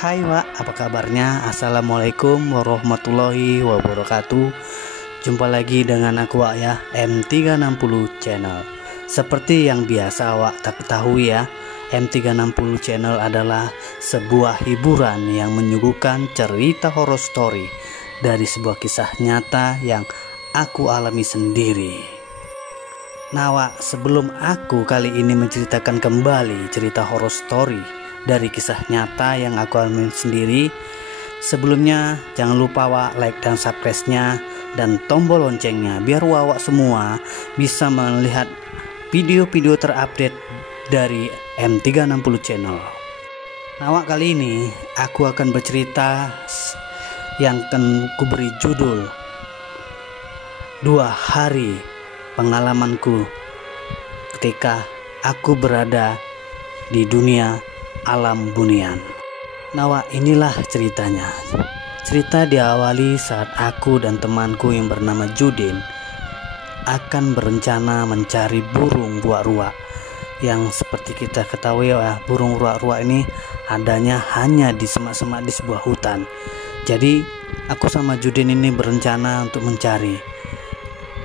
Hai Wak, apa kabarnya? Assalamualaikum warahmatullahi wabarakatuh. Jumpa lagi dengan aku Wak ya, M360 Channel. Seperti yang biasa Wak tak ketahui ya, M360 Channel adalah sebuah hiburan yang menyuguhkan cerita horror story dari sebuah kisah nyata yang aku alami sendiri. Nah Wak, sebelum aku kali ini menceritakan kembali cerita horror story dari kisah nyata yang aku alami sendiri, sebelumnya jangan lupa Wak like dan subscribe-nya dan tombol loncengnya biar Wak semua bisa melihat video-video terupdate dari M360 Channel. Nah Wak, kali ini aku akan bercerita yang akan kuberi judul 2 hari pengalamanku ketika aku berada di dunia alam bunian. Nah Wak, inilah ceritanya. Cerita diawali saat aku dan temanku yang bernama Judin akan berencana mencari burung ruak-ruak. Yang seperti kita ketahui ya, burung ruak-ruak ini adanya hanya di semak-semak di sebuah hutan. Jadi aku sama Judin ini berencana untuk mencari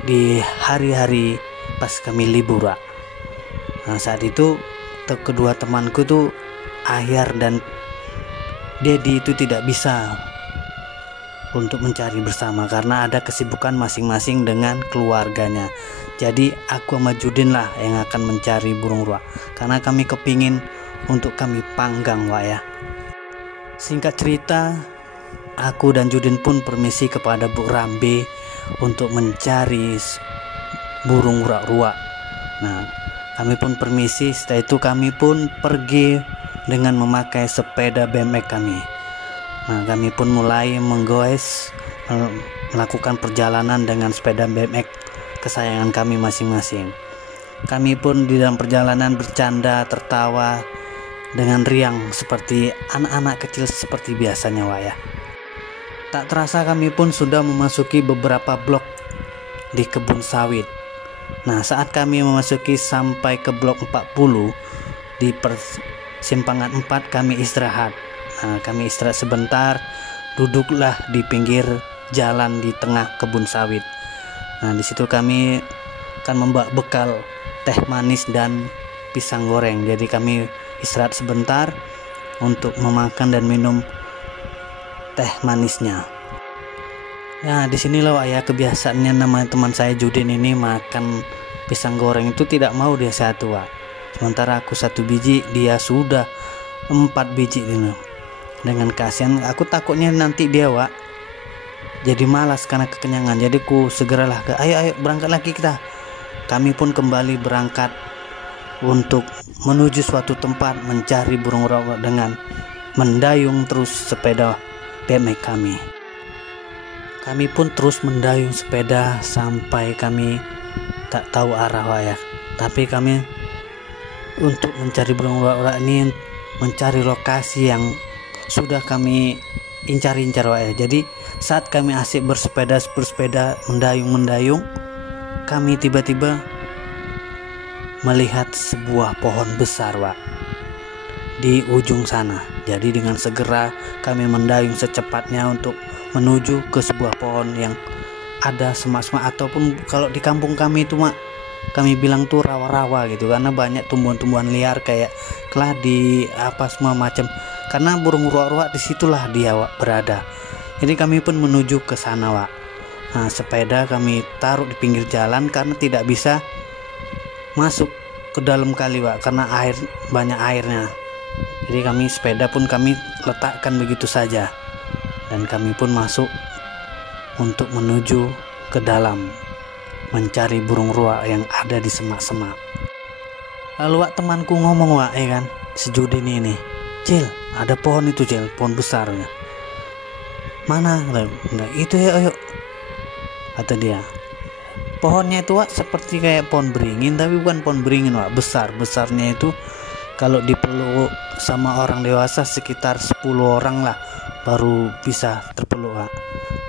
di hari-hari pas kami libur Wak. Nah saat itu kedua temanku tuh Ahyar dan Dedi itu tidak bisa untuk mencari bersama karena ada kesibukan masing-masing dengan keluarganya. Jadi aku sama Judin lah yang akan mencari burung ruak karena kami kepingin untuk kami panggang Wak ya. Singkat cerita, aku dan Judin pun permisi kepada Bu Rambe untuk mencari burung ruak-ruak. Nah kami pun permisi, setelah itu kami pun pergi dengan memakai sepeda BMX kami. Nah kami pun mulai menggoes melakukan perjalanan dengan sepeda BMX kesayangan kami masing-masing. Kami pun di dalam perjalanan bercanda tertawa dengan riang seperti anak-anak kecil seperti biasanya Wak ya. Tak terasa kami pun sudah memasuki beberapa blok di kebun sawit. Nah saat kami memasuki sampai ke blok 40 di simpangan 4 kami istirahat. Nah, kami istirahat sebentar, duduklah di pinggir jalan di tengah kebun sawit. Nah, di situ kami akan membawa bekal teh manis dan pisang goreng. Jadi kami istirahat sebentar untuk memakan dan minum teh manisnya. Nah, disinilah Wak ya kebiasaannya namanya teman saya Judin ini makan pisang goreng itu tidak mau dia satu Wak. Sementara aku 1 biji, dia sudah 4 biji ini. Dengan kasihan, aku takutnya nanti dia Wak jadi malas karena kekenyangan. Jadi ku segeralah ayo berangkat lagi kita. Kami pun kembali berangkat untuk menuju suatu tempat mencari burung ruak dengan mendayung terus sepeda BMX kami. Kami pun terus mendayung sepeda sampai kami tak tahu arah Wak ya. Tapi kami untuk mencari burung ruak-ruak ini mencari lokasi yang sudah kami incar-incar Wak ya. Jadi saat kami asik bersepeda mendayung, kami tiba-tiba melihat sebuah pohon besar Wak di ujung sana. Jadi dengan segera kami mendayung secepatnya untuk menuju ke sebuah pohon yang ada semak-semak, ataupun kalau di kampung kami itu Mak, kami bilang tuh rawa-rawa gitu karena banyak tumbuhan-tumbuhan liar kayak keladi apa semua macam, karena burung ruak-ruak disitulah dia Wak berada. Jadi kami pun menuju ke sana Wak. Nah sepeda kami taruh di pinggir jalan karena tidak bisa masuk ke dalam kali Wak karena banyak airnya. Jadi kami sepeda pun kami letakkan begitu saja dan kami pun masuk untuk menuju ke dalam mencari burung ruak yang ada di semak-semak. Lalu Wak temanku ngomong Wak ya kan, si Judin ini, Cil ada pohon itu Cil, pohon besar ya. Mana? Enggak itu ya ayo, kata dia. Pohonnya itu Wak seperti kayak pohon beringin, tapi bukan pohon beringin Wak, besarnya itu kalau dipeluk sama orang dewasa sekitar 10 orang lah baru bisa terpeluk Wak.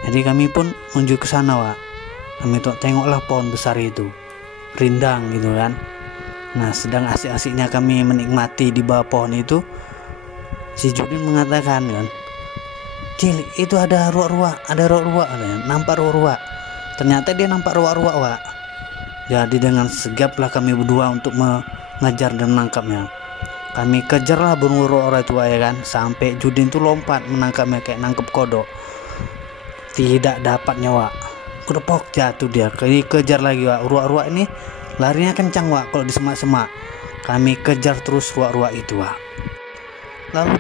Jadi kami pun menuju ke sana Wak. Kami tengoklah pohon besar itu, rindang gitu kan. Nah sedang asik-asiknya kami menikmati di bawah pohon itu, Si Judin mengatakan kan, "Cil, itu ada ruak-ruak, nampak ruak-ruak." Ternyata dia nampak ruak-ruak, Wak. Jadi dengan segaplah kami berdua untuk mengejar dan menangkapnya. Kami kejarlah burung ruak-ruak itu, Wak, ya kan, sampai Judin tuh lompat menangkapnya kayak nangkep kodok. Tidak dapatnya, Wak. Kedepok, jatuh dia. Kejar lagi, Wak. Ruak-ruak ini larinya kencang, Wak, kalau di semak-semak. Kami kejar terus ruak-ruak itu, Wak. Lalu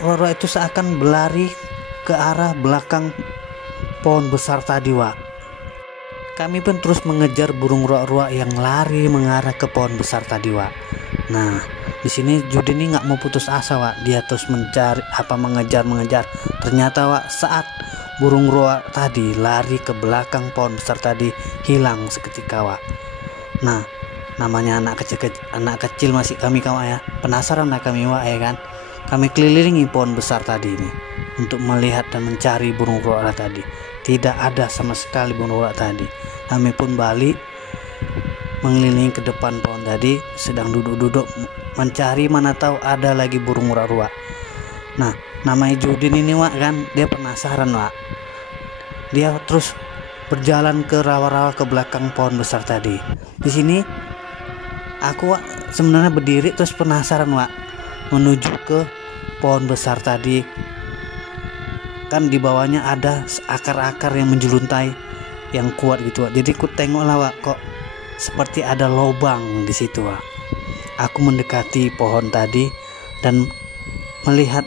ruak-ruak itu seakan berlari ke arah belakang pohon besar tadi, Wak. Kami pun terus mengejar burung ruak-ruak yang lari mengarah ke pohon besar tadi, Wak. Nah, di sini Judin ini nggak mau putus asa, Wak. Dia terus mengejar. Ternyata, Wak, saat burung ruak tadi lari ke belakang pohon besar tadi, hilang seketika, Wak. Nah, namanya anak kecil masih kami, Wak, ya. Penasaran lah kami, Wak, ya kan. Kami kelilingi pohon besar tadi ini untuk melihat dan mencari burung ruak tadi. Tidak ada sama sekali burung ruak tadi. Kami pun balik mengelilingi ke depan pohon tadi, sedang duduk-duduk mencari, mana tahu ada lagi burung ruak-ruak. Nah, namanya Judin ini, Wak, kan, dia penasaran, Wak. Dia terus berjalan ke rawa-rawa ke belakang pohon besar tadi. Di sini aku, Wak, sebenarnya berdiri terus penasaran, Wak, menuju ke pohon besar tadi. Kan di bawahnya ada akar-akar yang menjuluntai yang kuat gitu, Wak. Jadi ku tengoklah, Wak, kok seperti ada lubang di situ, Wak. Aku mendekati pohon tadi dan melihat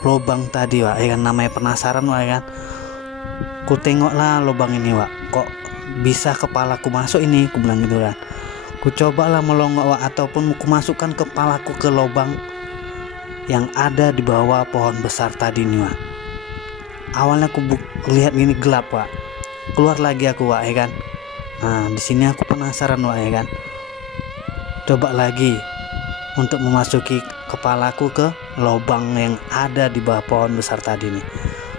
lubang tadi, Wak, ya kan, namanya penasaran, Wak, ya kan. Ku tengoklah lubang ini, Wak, kok bisa kepalaku masuk ini, ku bilang gitu kan. Ku cobalah melongok, Wak, ataupun ku masukkan kepalaku ke lubang yang ada di bawah pohon besar tadi nih, Wak. Awalnya aku lihat gini gelap, Wak. Keluar lagi aku, Wak, ya kan. Nah, di sini aku penasaran, Wak, ya kan. Coba lagi untuk memasuki kepalaku ke lubang yang ada di bawah pohon besar tadi nih.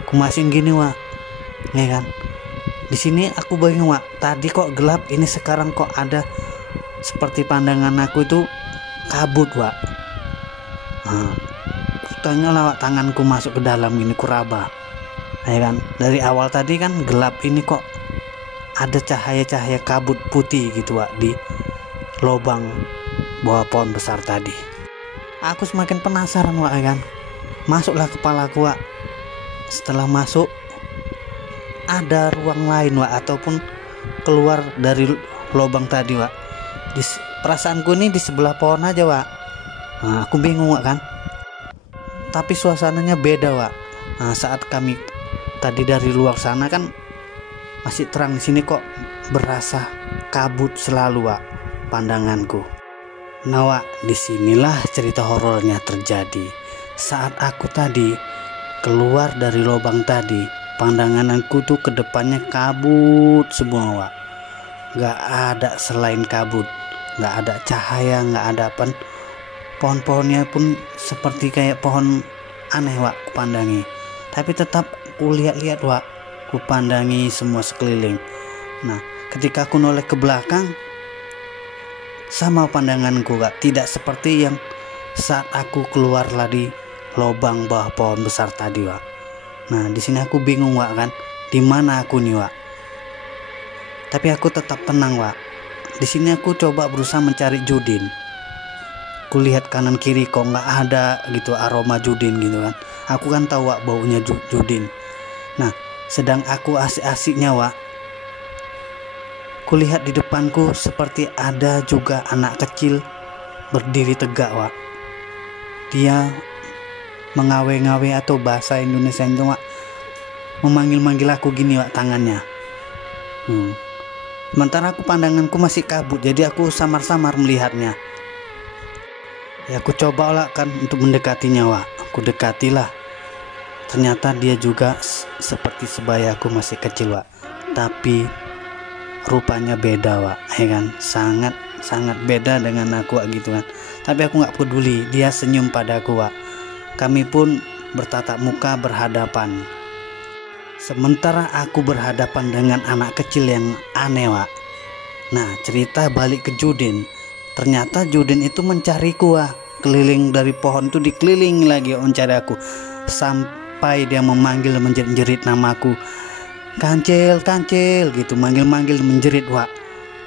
Aku masukin gini, Wak, ya kan. Di sini aku bingung, Wak. Tadi kok gelap, ini sekarang kok ada seperti pandangan aku itu kabut, Wak. Nah, tanyalah, Wak, tanganku masuk ke dalam gini, kuraba, ya kan. Dari awal tadi kan gelap, ini kok ada cahaya-cahaya kabut putih gitu, Wak, di lubang bawah pohon besar tadi. Aku semakin penasaran, Wak, ya kan. Masuklah kepalaku, Wak. Setelah masuk, ada ruang lain, Wak, ataupun keluar dari lubang tadi, Wak. Perasaanku ini di sebelah pohon aja, Wak. Nah, aku bingung, Wak, kan. Tapi suasananya beda, Wak. Nah, saat kami tadi dari luar sana kan masih terang, di sini kok berasa kabut selalu, Wak, pandanganku. Nah, Wak, disinilah cerita horornya terjadi. Saat aku tadi keluar dari lubang tadi, pandanganku tuh ke depannya kabut semua, Wak. Gak ada selain kabut, gak ada cahaya, gak ada apa. Pohon-pohonnya pun seperti kayak pohon aneh, Wak, kupandangi. Tapi tetap ku lihat-lihat, Wak, ku pandangi semua sekeliling. Nah, ketika aku noleh ke belakang, sama pandanganku, Wak, tidak seperti yang saat aku keluar dari lubang bawah pohon besar tadi, Wak. Nah, di sini aku bingung, Wak, kan, di mana aku nih, Wak. Tapi aku tetap tenang, Wak. Di sini aku coba berusaha mencari Judin. Kulihat kanan kiri kok nggak ada gitu aroma Judin gitu kan. Aku kan tahu, Wak, baunya Judin. Nah, sedang aku asik-asiknya, Wak, kulihat di depanku seperti ada juga anak kecil berdiri tegak, Wak. Dia mengawe-ngawe atau bahasa Indonesia itu, Wak, memanggil-manggil aku gini, Wak, tangannya. Sementara aku pandanganku masih kabut, jadi aku samar-samar melihatnya. Ya, aku coba lah kan untuk mendekatinya, Wak. Aku dekatilah. Ternyata dia juga seperti sebayaku masih kecil, Wak. Tapi rupanya beda, Wak, ya kan. Sangat beda dengan aku, Wak, gitu kan. Tapi aku nggak peduli. Dia senyum padaku, Wak. Kami pun bertatap muka berhadapan. Sementara aku berhadapan dengan anak kecil yang aneh, Wak. Nah, cerita balik ke Judin. Ternyata Judin itu mencariku, Wak. keliling dari pohon itu, dikelilingi lagi mencari aku, sampai dia memanggil menjerit namaku, Kancil, Kancil gitu, manggil-manggil menjerit, Wak.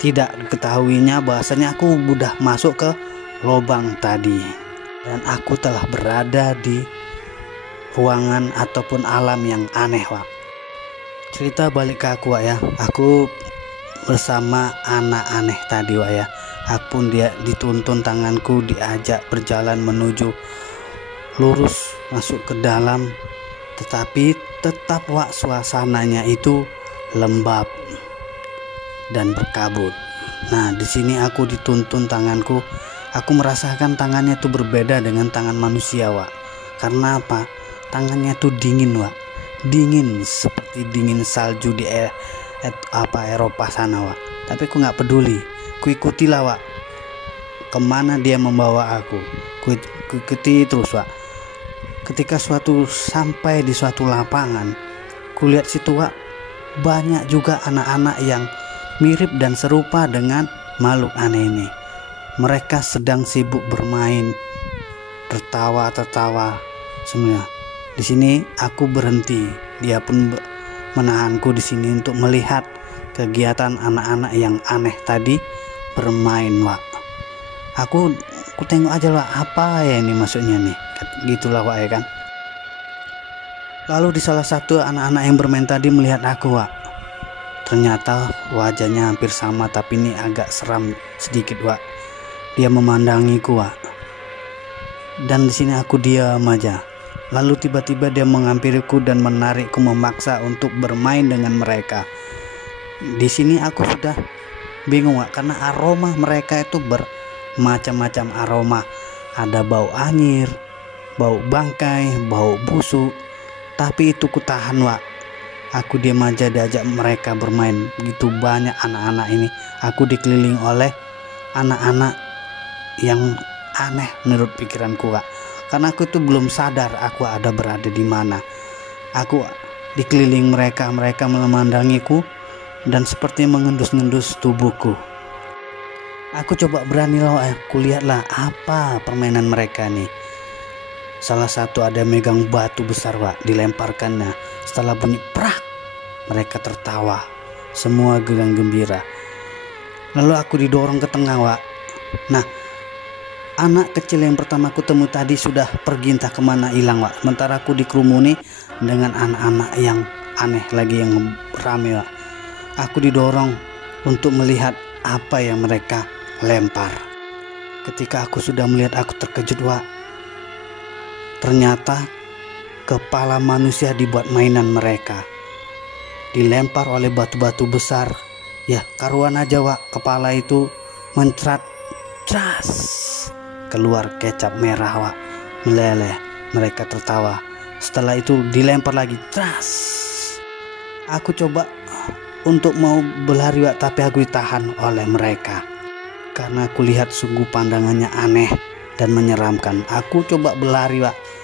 Tidak diketahuinya bahasanya aku udah masuk ke lubang tadi, dan aku telah berada di ruangan ataupun alam yang aneh, Wak. Cerita balik ke aku, Wak ya. Aku bersama anak aneh tadi, Wak ya. Aku pun dia dituntun tanganku, diajak berjalan menuju lurus masuk ke dalam, tetapi tetap, Wak, suasananya itu lembab dan berkabut. Nah, di sini aku dituntun tanganku. Aku merasakan tangannya itu berbeda dengan tangan manusia, Wak. Karena apa? Tangannya itu dingin, Wak. Dingin seperti dingin salju di Eropa sana, Wak. Tapi aku nggak peduli. Ku ikutilah, Wak. Kemana dia membawa aku, ku ikuti terus, Wak. Ketika sampai di suatu lapangan, ku lihat situ, Wak, banyak juga anak-anak yang mirip dan serupa dengan makhluk aneh ini. Mereka sedang sibuk bermain, tertawa semuanya. Di sini aku berhenti. Dia pun menahanku di sini untuk melihat kegiatan anak-anak yang aneh tadi bermain, Wak. Aku tengok aja, Wak, apa ya ini maksudnya nih, gitulah, Wak, ya kan. Lalu di salah satu anak-anak yang bermain tadi melihat aku, Wak. Ternyata wajahnya hampir sama, tapi ini agak seram sedikit, Wak. Dia memandangiku, Wak. Dan di sini aku diam aja. Lalu tiba-tiba dia menghampiriku dan menarikku, memaksa untuk bermain dengan mereka. Di sini aku sudah bingung, Wak, karena aroma mereka itu bermacam-macam aroma. Ada bau anyir, bau bangkai, bau busuk. Tapi itu ku tahan, Wak. Aku diam aja, diajak mereka bermain. Begitu banyak anak-anak ini. Aku dikelilingi oleh anak-anak yang aneh menurut pikiranku, Wak. Karena aku itu belum sadar aku ada berada di mana. Aku dikeliling mereka memandangiku dan seperti mengendus-ngendus tubuhku. Aku coba berani lah, aku lihatlah apa permainan mereka nih. Salah satu ada megang batu besar, Wak, dilemparkannya. Setelah bunyi prak, mereka tertawa, semua gegang gembira. Lalu aku didorong ke tengah, Wak. Nah, anak kecil yang pertama aku temu tadi sudah pergi entah kemana, hilang, Wak. Sementara aku dikerumuni dengan anak-anak yang aneh lagi yang rame, Wak. Aku didorong untuk melihat apa yang mereka lempar. Ketika aku sudah melihat, aku terkejut, Wak. Ternyata kepala manusia dibuat mainan mereka. Dilempar oleh batu-batu besar. Ya, karuan aja, Wak. Kepala itu mencrat, tras, keluar kecap merah, Wak, meleleh. Mereka tertawa. Setelah itu dilempar lagi, tras. Aku coba untuk mau berlari, Wak, tapi aku ditahan oleh mereka. Karena aku lihat sungguh pandangannya aneh dan menyeramkan. Aku coba berlari, Wak.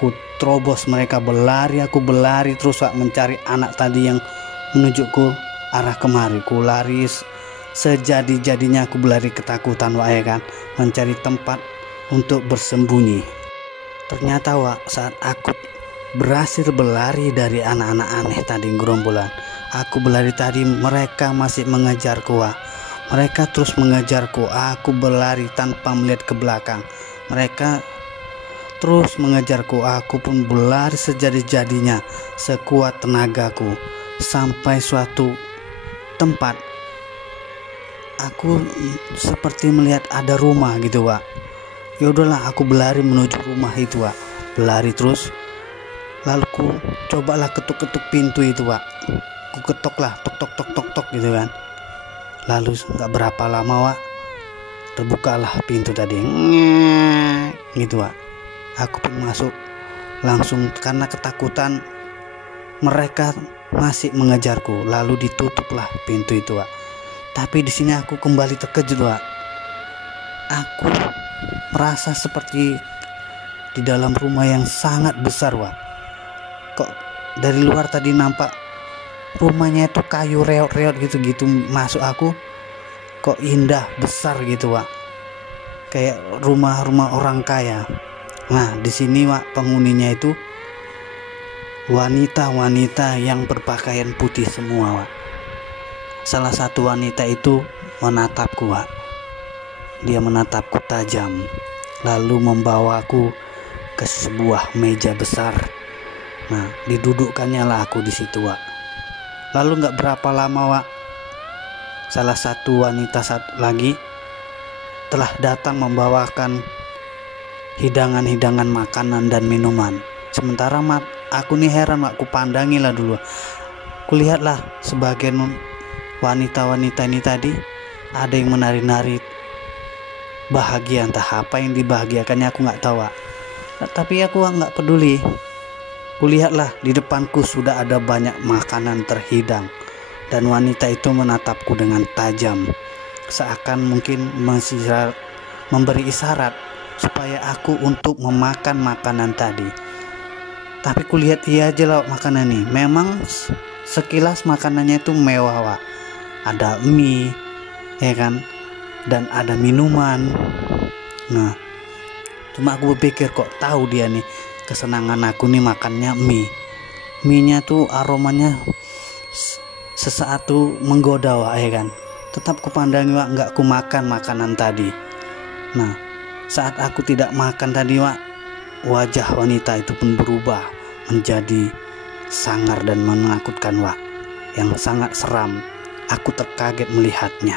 Ku terobos mereka, aku berlari terus, Wak, mencari anak tadi yang menunjukku arah kemari. Ku lari sejadi-jadinya, aku berlari ketakutan, Wak, ya kan, mencari tempat untuk bersembunyi. Ternyata, Wak, saat aku berhasil berlari dari anak-anak aneh tadi gerombolan, aku berlari tadi, mereka masih mengejarku, Wak. Mereka terus mengejarku. Aku berlari tanpa melihat ke belakang. Mereka terus mengejarku. Aku pun berlari sejadi-jadinya, sekuat tenagaku, sampai suatu tempat. Aku seperti melihat ada rumah gitu, Wak. Ya udahlah, aku berlari menuju rumah itu, Wak. Berlari terus. Lalu ku cobalah ketuk-ketuk pintu itu, Wak. Ku ketoklah, tok gitu kan. Lalu gak berapa lama, Wak, terbukalah pintu tadi, gitu, Wak. Aku pun masuk langsung karena ketakutan mereka masih mengejarku. Lalu ditutuplah pintu itu, Wak. Tapi di sini aku kembali terkejut, Wak. Aku merasa seperti di dalam rumah yang sangat besar, Wak. Kok dari luar tadi nampak rumahnya itu kayu reot-reot gitu masuk aku kok indah besar gitu, Wak. kayak rumah-rumah orang kaya. Nah, di sini Wak, penghuninya itu wanita-wanita yang berpakaian putih semua, Wak. Salah satu wanita itu menatapku, Wak. Dia menatapku tajam, lalu membawaku ke sebuah meja besar. Nah, didudukkannya lah aku di situ, Wak. Lalu nggak berapa lama, Wak, salah satu wanita lagi telah datang membawakan hidangan-hidangan makanan dan minuman. Sementara aku nih heran, Wak. Ku pandangilah dulu. Kulihatlah sebagian wanita-wanita ini tadi ada yang menari-nari bahagia, entah apa yang dibahagiakannya aku nggak tahu, Wak. Tapi aku nggak peduli. Kulihatlah di depanku sudah ada banyak makanan terhidang, dan wanita itu menatapku dengan tajam, seakan mungkin memberi isyarat supaya aku untuk memakan makanan tadi. Tapi kulihat iya aja lah makanan ini. Memang sekilas makanannya itu mewah, Wak. Ada mie, ya kan, dan ada minuman. Nah, cuma aku berpikir kok tahu dia nih kesenangan aku nih makannya mie. Mie-nya tuh aromanya sesaat tuh menggoda, Wak, ya kan. Tetap kupandangi, Wak, nggak ku makan makanan tadi. Nah, saat aku tidak makan tadi, Wak, wajah wanita itu pun berubah menjadi sangar dan menakutkan, Wak, yang sangat seram. Aku terkaget melihatnya.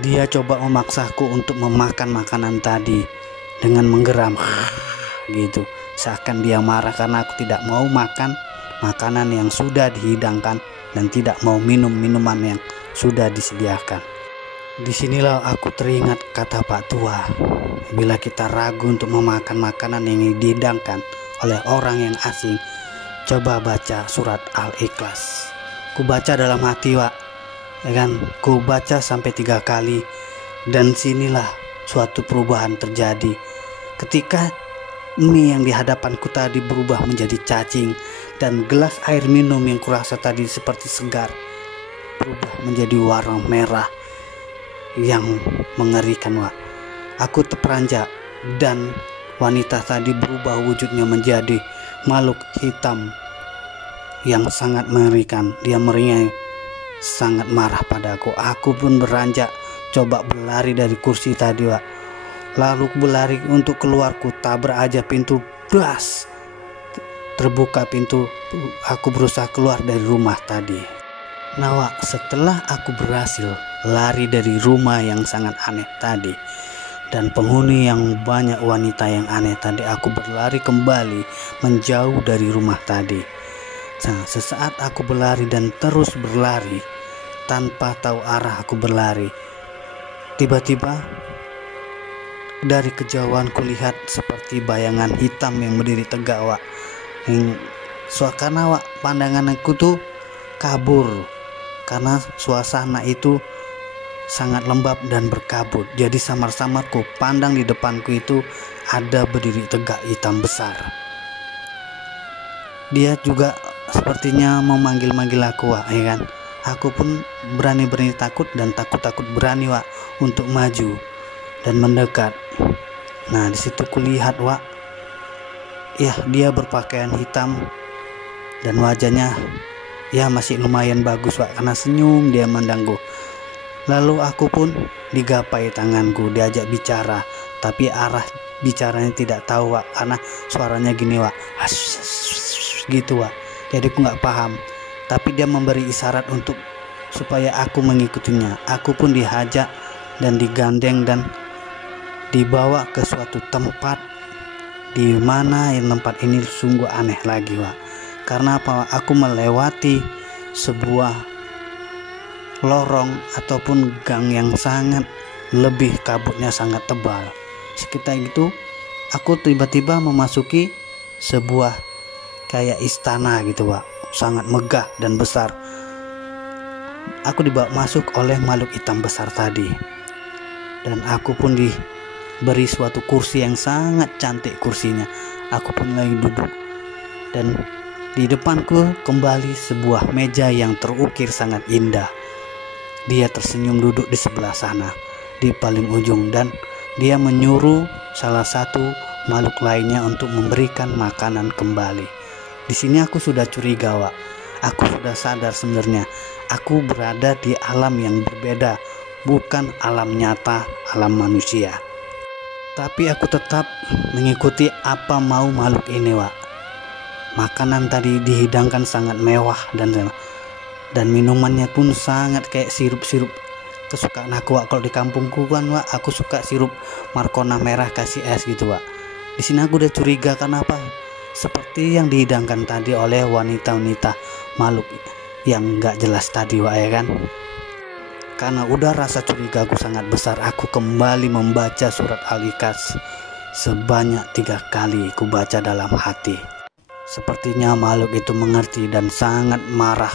Dia coba memaksaku untuk memakan makanan tadi dengan menggeram gitu, seakan dia marah karena aku tidak mau makan makanan yang sudah dihidangkan dan tidak mau minum minuman yang sudah disediakan. Disinilah aku teringat kata Pak Tua, bila kita ragu untuk memakan makanan yang dihidangkan oleh orang yang asing, coba baca surat Al-Ikhlas. Ku baca dalam hati, Wak, ya kan, ku baca sampai 3 kali, dan sinilah suatu perubahan terjadi. Ketika mie yang di hadapanku tadi berubah menjadi cacing, dan gelas air minum yang kurasa tadi seperti segar berubah menjadi warna merah yang mengerikan, Wak. Aku terperanjat, dan wanita tadi berubah wujudnya menjadi makhluk hitam yang sangat mengerikan. Dia meringai, sangat marah padaku. Aku pun beranjak coba berlari dari kursi tadi, Wak. Lalu berlari untuk keluar, ku tabrak aja pintu, blas, terbuka pintu. Aku berusaha keluar dari rumah tadi. Nah, Wak, setelah aku berhasil lari dari rumah yang sangat aneh tadi dan penghuni yang banyak wanita yang aneh tadi, aku berlari kembali menjauh dari rumah tadi. Nah, sesaat aku berlari dan terus berlari tanpa tahu arah aku berlari, tiba-tiba dari kejauhan kulihat seperti bayangan hitam yang berdiri tegak, Wak. Karena, Wak, pandangan aku tuh kabur karena suasana itu sangat lembab dan berkabut. Jadi samar-samar ku pandang di depanku itu ada berdiri tegak hitam besar. Dia juga sepertinya memanggil-manggil aku, Wak, ya kan. Aku pun berani-berani takut dan takut-takut berani, Wak, untuk maju dan mendekat. Nah, di situ kulihat, Wak, ya, dia berpakaian hitam dan wajahnya ya masih lumayan bagus, Wak, karena senyum dia mandangku. Lalu aku pun digapai tanganku, diajak bicara, tapi arah bicaranya tidak tahu, Wak, karena suaranya gini, Wak, gitu, Wak. Jadi aku nggak paham, tapi dia memberi isyarat untuk supaya aku mengikutinya. Aku pun diajak dan digandeng dan dibawa ke suatu tempat di mana yang tempat ini sungguh aneh lagi, Wak. Karena apa? Aku melewati sebuah lorong ataupun gang yang sangat lebih kabutnya sangat tebal. Sekitar itu aku tiba-tiba memasuki sebuah kayak istana gitu, Wak, sangat megah dan besar. Aku dibawa masuk oleh makhluk hitam besar tadi, dan aku pun diberi suatu kursi yang sangat cantik kursinya. Aku pun lagi duduk, dan di depanku kembali sebuah meja yang terukir sangat indah. Dia tersenyum duduk di sebelah sana, di paling ujung, dan Dia menyuruh salah satu makhluk lainnya untuk memberikan makanan kembali. Di sini aku sudah curiga, Wak. Aku sudah sadar sebenarnya aku berada di alam yang berbeda, bukan alam nyata, alam manusia. Tapi aku tetap mengikuti apa mau makhluk ini, Wak. Makanan tadi dihidangkan sangat mewah dan minumannya pun sangat kayak sirup-sirup kesukaan aku, Wak. Kalau di kampungku kan, Wak, aku suka sirup Marcona merah kasih es gitu, Wak. Di sini aku udah curiga, kenapa seperti yang dihidangkan tadi oleh wanita-wanita makhluk yang gak jelas tadi, Wak, ya kan. Karena udah rasa curiga aku sangat besar, aku kembali membaca surat Al-Ikhlas sebanyak 3 kali. Aku baca dalam hati. Sepertinya makhluk itu mengerti dan sangat marah,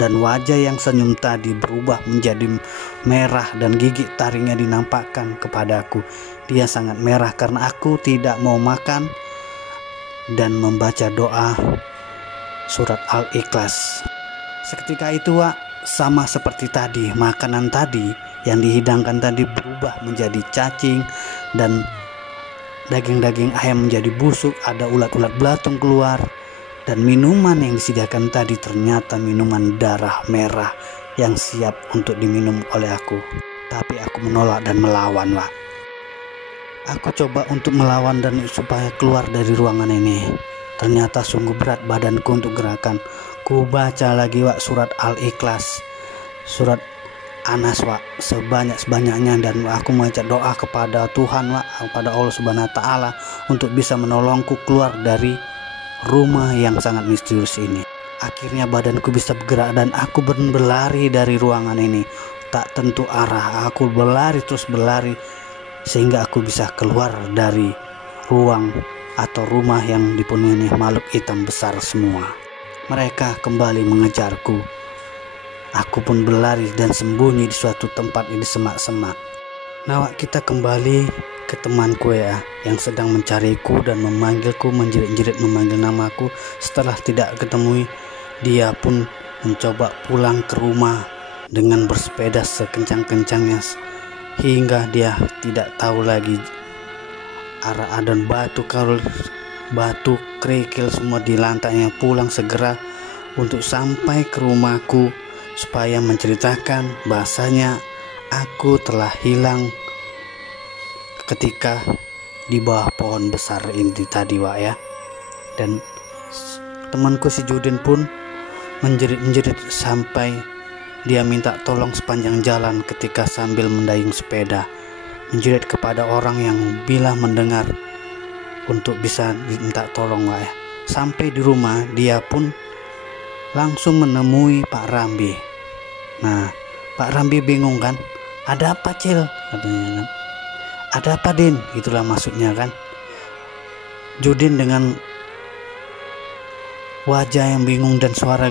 dan wajah yang senyum tadi berubah menjadi merah dan gigi taringnya dinampakkan kepadaku. Dia sangat merah karena aku tidak mau makan dan membaca doa surat Al-Ikhlas. Seketika itu, Wak, sama seperti tadi, makanan tadi yang dihidangkan tadi berubah menjadi cacing dan daging-daging ayam menjadi busuk, ada ulat-ulat belatung keluar, dan minuman yang disediakan tadi ternyata minuman darah merah yang siap untuk diminum oleh aku. Tapi aku menolak dan melawan, Wak. Aku coba untuk melawan dan supaya keluar dari ruangan ini. Ternyata sungguh berat badanku untuk gerakan. Ku baca lagi, Wak, surat Al-Ikhlas, surat Anas, Wak, sebanyak-banyaknya, dan aku mengajak doa kepada Tuhan, Wak, kepada Allah Subhanahu wa Ta'ala untuk bisa menolongku keluar dari rumah yang sangat misterius ini. Akhirnya badanku bisa bergerak dan aku berlari dari ruangan ini. Tak tentu arah, aku berlari terus berlari sehingga aku bisa keluar dari ruang atau rumah yang dipenuhi makhluk hitam besar semua. Mereka kembali mengejarku. Aku pun berlari dan sembunyi di suatu tempat di semak-semak. Nah, Wak, kita kembali ke temanku, ya, yang sedang mencariku dan memanggilku, menjerit-jerit memanggil namaku. Setelah tidak ketemu, dia pun mencoba pulang ke rumah dengan bersepeda sekencang-kencangnya hingga dia tidak tahu lagi arah, dan batu kerikil semua di lantainya. Pulang segera untuk sampai ke rumahku supaya menceritakan bahasanya aku telah hilang ketika di bawah pohon besar ini tadi, Wak, ya. Dan temanku si Judin pun menjerit-menjerit sampai dia minta tolong sepanjang jalan ketika sambil mendayung sepeda, menjerit kepada orang yang bila mendengar untuk bisa minta tolong, Wak, ya. Sampai di rumah dia pun langsung menemui Pak Rambi. Nah, Pak Rambi bingung kan, ada apa, Cil, katanya kan. Ada apa, Din? Itulah maksudnya kan. Judin dengan wajah yang bingung dan suara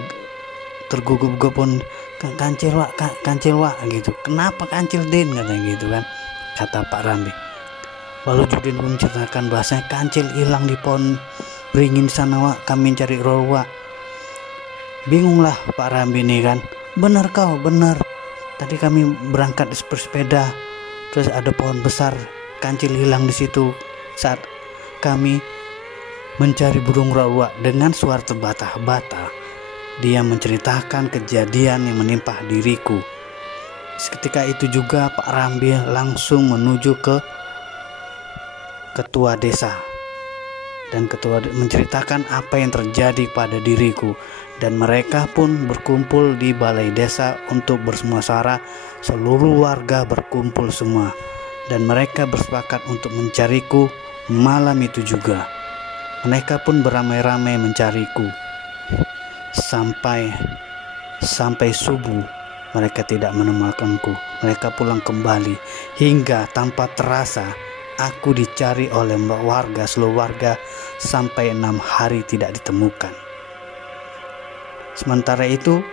tergugup-gugup pun, kancil, Wak, gitu. Kenapa kancil, Din? Katanya gitu kan, kata Pak Rambi. Lalu Judin pun menceritakan bahasanya kancil hilang di pohon beringin sana, Wak. Kami cari roh, Wak. Bingunglah Pak Rambi ini kan. Benar kau, benar. Tadi kami berangkat bersepeda, terus ada pohon besar, kancil hilang di situ saat kami mencari burung rawa. Dengan suara terbata-bata dia menceritakan kejadian yang menimpa diriku. Seketika itu juga Pak Rambi langsung menuju ke ketua desa, dan ketua menceritakan apa yang terjadi pada diriku. Dan mereka pun berkumpul di balai desa untuk bermusyawarah. Seluruh warga berkumpul semua, dan mereka bersepakat untuk mencariku malam itu juga. Mereka pun beramai-ramai mencariku sampai subuh. Mereka tidak menemukanku. Mereka pulang kembali hingga tanpa terasa aku dicari oleh seluruh warga sampai 6 hari tidak ditemukan. Sementara itu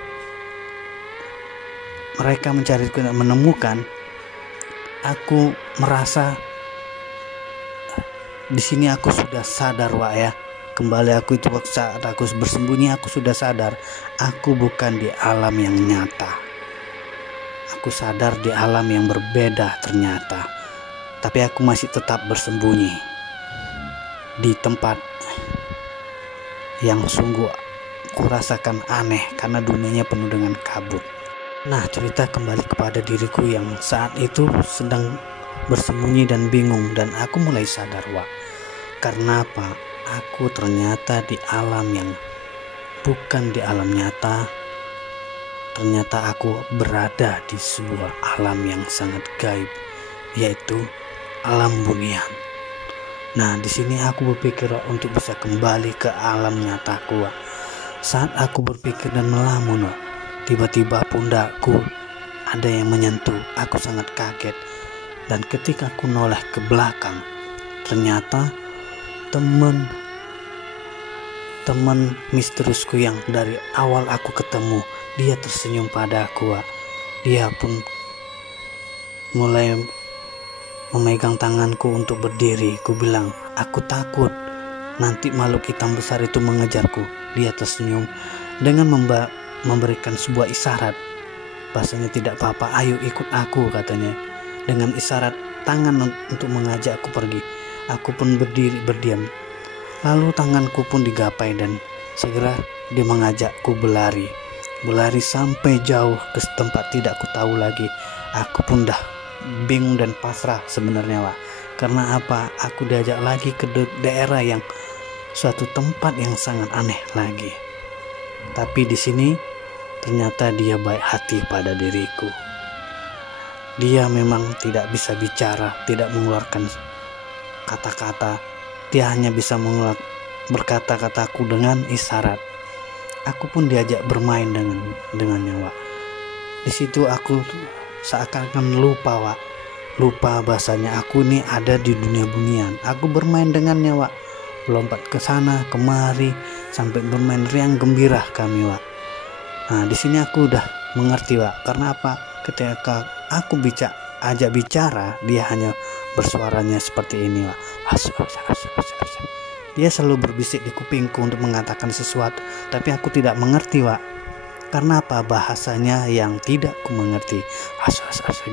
mereka mencari tidak menemukan. Aku merasa di sini aku sudah sadar, Wak, ya. Kembali aku itu waktu saat aku bersembunyi, aku sudah sadar aku bukan di alam yang nyata. Aku sadar di alam yang berbeda ternyata. Tapi aku masih tetap bersembunyi di tempat yang sungguh kurasakan aneh karena dunianya penuh dengan kabut. Nah, cerita kembali kepada diriku yang saat itu sedang bersembunyi dan bingung, dan aku mulai sadar, wah, karena apa? Aku ternyata di alam yang bukan di alam nyata. Ternyata aku berada di sebuah alam yang sangat gaib, yaitu alam bunian. Nah, di sini aku berpikir untuk bisa kembali ke alam nyataku. Saat aku berpikir dan melamun, tiba-tiba pundakku ada yang menyentuh. Aku sangat kaget, dan ketika aku noleh ke belakang, ternyata teman misteriusku yang dari awal aku ketemu, dia tersenyum pada aku. Dia pun mulai memegang tanganku untuk berdiri. Ku bilang, aku takut nanti makhluk hitam besar itu mengejarku. Dia tersenyum dengan memberikan sebuah isyarat. Bahasanya, tidak apa-apa, ayo ikut aku, katanya. Dengan isyarat tangan untuk mengajak aku pergi. Aku pun berdiri berdiam. Lalu tanganku pun digapai dan segera dia mengajakku berlari sampai jauh ke tempat tidak ku tahu lagi. Aku pun dah bingung dan pasrah sebenarnya, Wak. Karena apa? Aku diajak lagi ke daerah yang suatu tempat yang sangat aneh lagi. Tapi di sini ternyata dia baik hati pada diriku. Dia memang tidak bisa bicara, tidak mengeluarkan kata-kata. Dia hanya bisa berkata-kataku dengan isyarat. Aku pun diajak bermain dengannya, Wak. Di situ aku seakan-akan lupa, Wak. Lupa bahasanya aku ini ada di dunia bunian. Aku bermain dengannya, Wak. Lompat ke sana kemari sampai bermain riang gembira kami, Wak. Nah, di sini aku udah mengerti, Wak. Karena apa? Ketika aku ajak bicara, dia hanya bersuaranya seperti ini, Wak. Dia selalu berbisik di kupingku untuk mengatakan sesuatu, tapi aku tidak mengerti, Wak. Karena apa? Bahasanya yang tidak ku mengerti.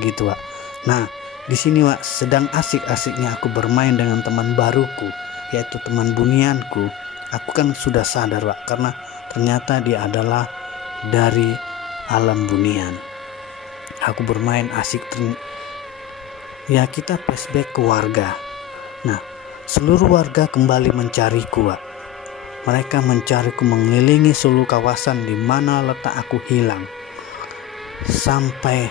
Gitu, Wak. Nah, di sini, Wak, sedang asik-asiknya aku bermain dengan teman baruku, yaitu teman bunianku. Aku kan sudah sadar, Wak, karena ternyata dia adalah dari alam bunian. Aku bermain asik. Ya, kita flashback ke warga. Nah, seluruh warga kembali mencariku, Wak. Mereka mencariku mengelilingi seluruh kawasan di mana letak aku hilang. Sampai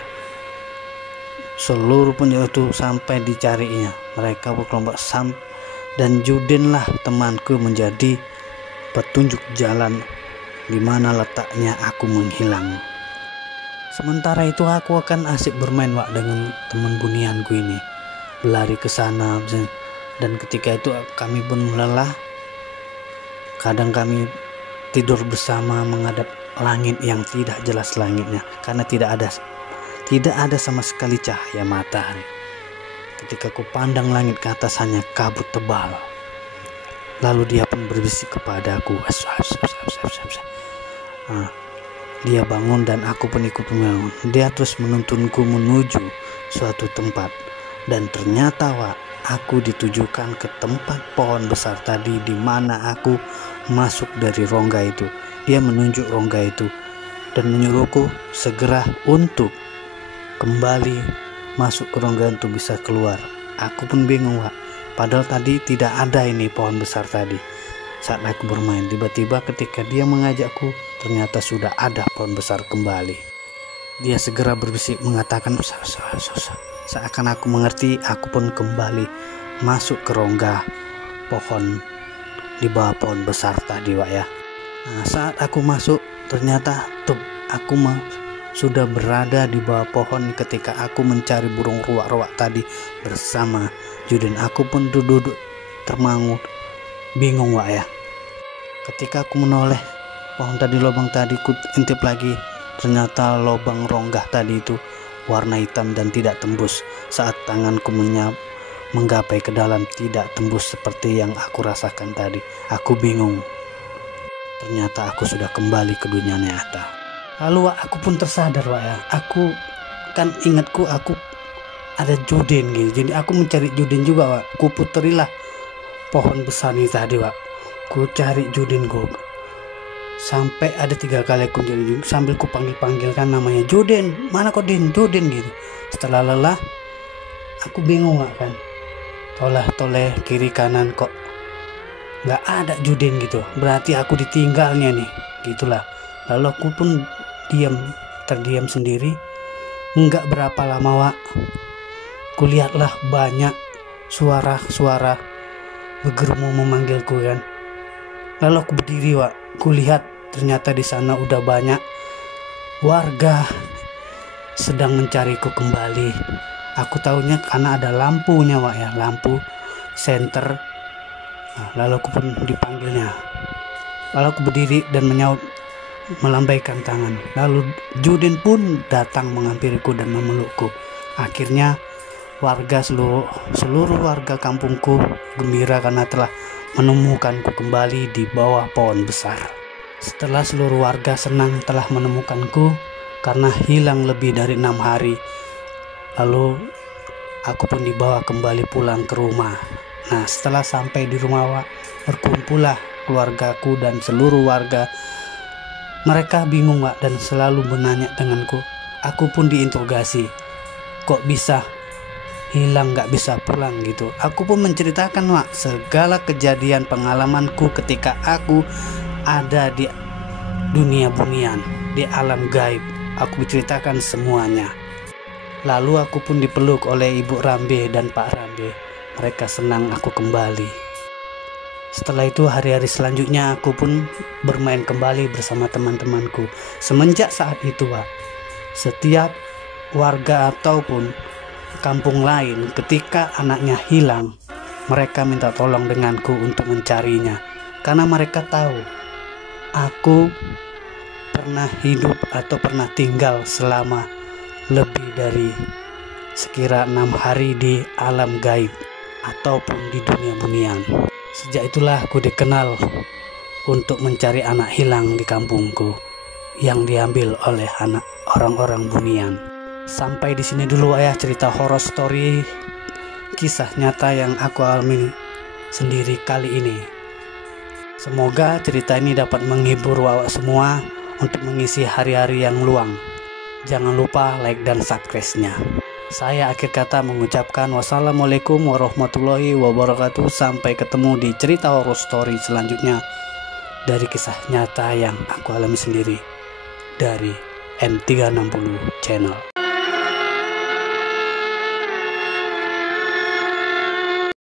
seluruh penjuru itu sampai dicarinya. Mereka berkelompok dan Judin lah temanku menjadi petunjuk jalan di mana letaknya aku menghilang. Sementara itu aku akan asik bermain, Wak, dengan teman bunianku ini. Berlari ke sana, dan ketika itu kami pun lelah. Kadang kami tidur bersama menghadap langit yang tidak jelas langitnya, karena tidak ada sama sekali cahaya matahari. Ketika ku pandang langit ke atas hanya kabut tebal. Lalu dia pun berbisik kepadaku. Dia bangun dan aku pun ikut bangun. Dia terus menuntunku menuju suatu tempat. Dan ternyata, Wak, aku ditujukan ke tempat pohon besar tadi di mana aku masuk dari rongga itu. Dia menunjuk rongga itu dan menyuruhku segera untuk kembali masuk ke rongga untuk bisa keluar. Aku pun bingung, Wak. Padahal tadi tidak ada ini pohon besar tadi. Saat aku bermain, tiba-tiba ketika dia mengajakku, ternyata sudah ada pohon besar kembali. Dia segera berbisik mengatakan, seakan aku mengerti. Aku pun kembali masuk ke rongga pohon di bawah pohon besar tadi, Wak, ya. Nah, saat aku masuk, ternyata aku sudah berada di bawah pohon ketika aku mencari burung ruak-ruak tadi bersama Judin. Aku pun duduk termangu, bingung, Wak, ya. Ketika aku menoleh pohon tadi, lubang tadi, ku intip lagi, ternyata lubang rongga tadi itu warna hitam dan tidak tembus. Saat tanganku menggapai ke dalam, tidak tembus seperti yang aku rasakan tadi. Aku bingung. Ternyata aku sudah kembali ke dunia nyata. Lalu, Wak, aku pun tersadar, Wak, ya. Aku kan ingatku aku ada Judin gitu. Jadi aku mencari Judin juga, Wak. Ku puterilah pohon besar ini tadi, Wak. Ku cari Judin ku. Sampai ada 3 kali aku cari Judin, sambil ku panggil-panggilkan namanya, Judin, mana kok Din, Judin gitu. Setelah lelah, aku bingung, Wak, kan. Toleh kiri kanan kok nggak ada Judin gitu. Berarti aku ditinggalnya nih, gitulah. Lalu aku pun terdiam sendiri. Nggak berapa lama, Wak, kulihatlah banyak suara bergerumu memanggilku kan. Lalu aku berdiri, Wak, kulihat ternyata di sana udah banyak warga sedang mencariku kembali. Aku tahunya karena ada lampunya, Wak, ya, lampu senter. Nah, lalu aku pun dipanggilnya. Lalu aku berdiri dan melambaikan tangan. Lalu Judin pun datang menghampiriku dan memelukku. Akhirnya seluruh warga kampungku gembira karena telah menemukanku kembali di bawah pohon besar. Setelah seluruh warga senang telah menemukanku karena hilang lebih dari 6 hari. Lalu aku pun dibawa kembali pulang ke rumah. Nah, setelah sampai di rumah, Wak, berkumpullah keluargaku dan seluruh warga. Mereka bingung, Wak, dan selalu menanya denganku. Aku pun diinterogasi, kok bisa hilang, gak bisa pulang gitu. Aku pun menceritakan, Wak, segala kejadian pengalamanku ketika aku ada di dunia bunian, di alam gaib. Aku ceritakan semuanya. Lalu aku pun dipeluk oleh Ibu Rambe dan Pak Rambe. Mereka senang aku kembali. Setelah itu hari-hari selanjutnya aku pun bermain kembali bersama teman-temanku. Semenjak saat itu, Wak, setiap warga ataupun kampung lain ketika anaknya hilang, mereka minta tolong denganku untuk mencarinya. Karena mereka tahu aku pernah hidup atau pernah tinggal selama lebih dari sekira 6 hari di alam gaib ataupun di dunia bunian. Sejak itulah aku dikenal untuk mencari anak hilang di kampungku yang diambil oleh anak orang-orang bunian. Sampai di sini dulu, ya, cerita horror story kisah nyata yang aku alami sendiri kali ini. Semoga cerita ini dapat menghibur Wak semua untuk mengisi hari-hari yang luang. Jangan lupa like dan subscribe-nya. Saya akhir kata mengucapkan wassalamualaikum warahmatullahi wabarakatuh. Sampai ketemu di cerita horror story selanjutnya dari kisah nyata yang aku alami sendiri dari M360 Channel.